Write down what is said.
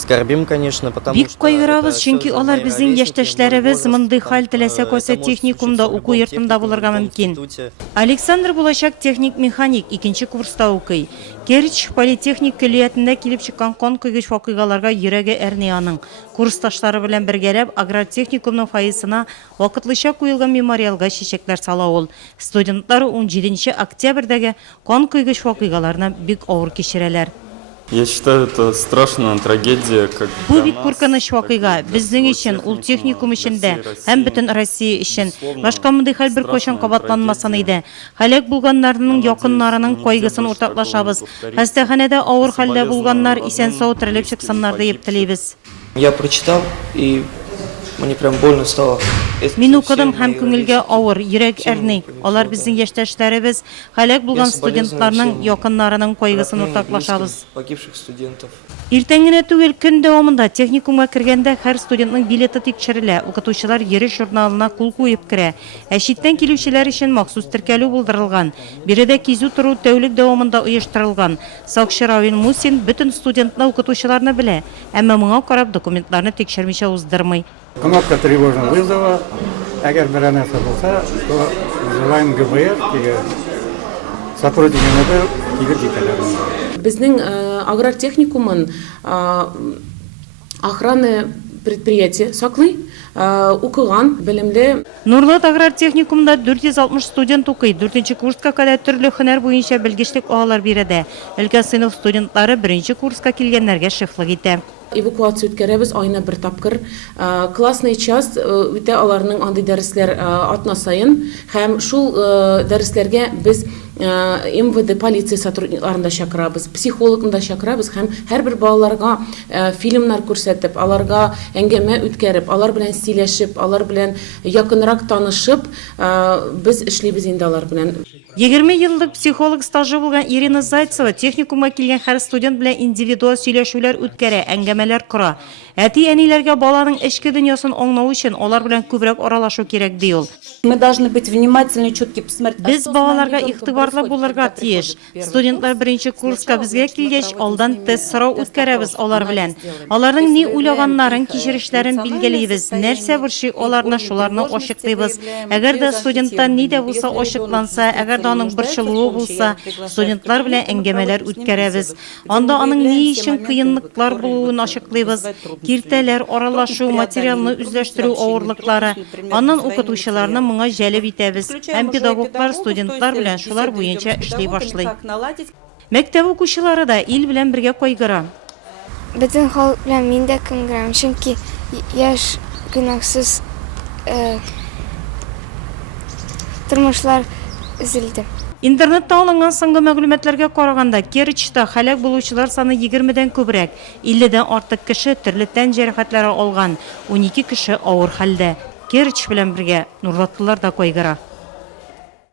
Скорбим, конечно, потому Бик что кайгырабыз, это чөнки всё алар мои безнең ровесники, яшьтәшләребез мой мондый возраст, хәл теләсә это кайсы может техникумда, случиться в уку любом йортында техникуме, булырга в любом мөмкин. институте. Александр булачак техник-механик 2нче курста укый. Керчь политехник көллиятендә килеп чыккан кан куйгыч вакыйгаларга йөрәге әрни аның. Курсташлары белән бергәләп агротехникумның фаисына вакытлыча куелган мемориалга чәчәкләр сала ул. Студентлар 17 октябрьдәге кан куйгыч вакыйгаларны бик авыр кичерәләр. Я считаю, это страшная трагедия, как Бу для бик нас, куркыныч так и вакыйга. для Безнең всего өчен, ул техникума, техникум для өчен дә, всей России. һәм бөтен Россия өчен. Безусловно, Башка мондый хәл бер кайчан страшная кабатланмасын трагедия. иде. Һәлак булганнарның Я якыннарының надеюсь, кайгысын нигде больше уртаклашабыз. такого не повторится. Хастаханәдә авыр хәлдә булганнар Соболезнования исән сау родным, терелеп близким чыксыннар дип погибших. телибез. Я прочитал, и мне прям больно стало. Мин укыдым һәм күңелгә авыр, йөрәк әрни. Алар безнең яшьтәшләребез, һәлак булган студентларның якыннарының кайгысын уртаклашабыз. Погибших студентов. Иртәнгенә түгел, көн дәвамында техникумга кергәндә һәр студентның билеты тикшерелә. Укытучылар йөреш журналына кул куеп керә. Ә читтән килүчеләр өчен махсус теркәлү булдырылган. Биредә кизү тору тәүлек дәвамында оештырылган. Сакчы Равил Мусин бөтен студентны укытучыларны белә, әмма моңа карап документларны тикшермичә уздырмый. Кнопка тревожного вызова. Әгәр бер нәрсә булса, то вызываем ГБР, сотрудники МВД килеп җитәләр. Безнең агротехникумын охрана предприятие саклый, укыган, белемле. Нурлат аграр техникумда 460 студент укый. 4нче курска кадәр төрле һөнәр буенча белгечлек алалар бирәдә. Өлкә сыйныф студентлары 1нче курска килгәннәргә шефлык итә. Эвакуация үткәрәбез айна бер тапкыр. Классный час үтә аларның андый дәресләр атна сайын һәм шул дәресләргә без МВД полиция сотрудникларын да чакырабыз, психологны да чакырабыз һәм һәрбер балаларга фильмнар күрсәтеп, аларга әңгәмә үткәреп, алар белән сөйләшеп, алар белән якынрак танышып, без эшлибез инде алар белән. 20 еллык психолог стажы булган Ирина Зайцева техникумга килгән һәр студент белән индивидуаль сөйләшүләр үткәрә, әңгәмәләр кора. Әти-әниләргә баланың эчке дөньясын аңлау өчен алар белән күбрәк аралашу кирәк ди ул. Мы должны быть внимательны, чутки посмотреть. Без балаларга игътибарлы булырга тиеш. Студентлар 1нче курска безгә килгәч, алдан тест сорау үткәрәбез алар белән. Аларның ни уйлаганнарын, кичерешләрен билгелибез, нәрсә борчый аларны, шуларны ачыклыйбыз. Әгәр дә студенттан ни дә булса ачыкланса, әгәр дә аның борчылуы булса, студентлар белән әңгәмәләр үткәрәбез. Анда аның ни өчен кыенлыклар булуын ачыклыйбыз. Киртәләр, аралашу, материалны үзләштерү авырлыклары. Аннан укытучыларны моңа җәлеп итәбез. Һәм педагоглар студентлар белән шулар буенча эшли башлый. Мәктәп укучылары да ил белән бергә кайгыра. Бөтен халык белән мин дә кайгырам, чөнки яшь гөнаһсыз тормышлар өзелде. Интернетта алынган соңгы мәгълүматларга караганда, Керчьтә һәлак булучылар саны 20дән күбрәк, 50дән артык кеше төрле тән җәрәхәтләре алган, 12 кеше авыр хәлдә. Керчь белән бергә Нурлатлылар да кайгыра.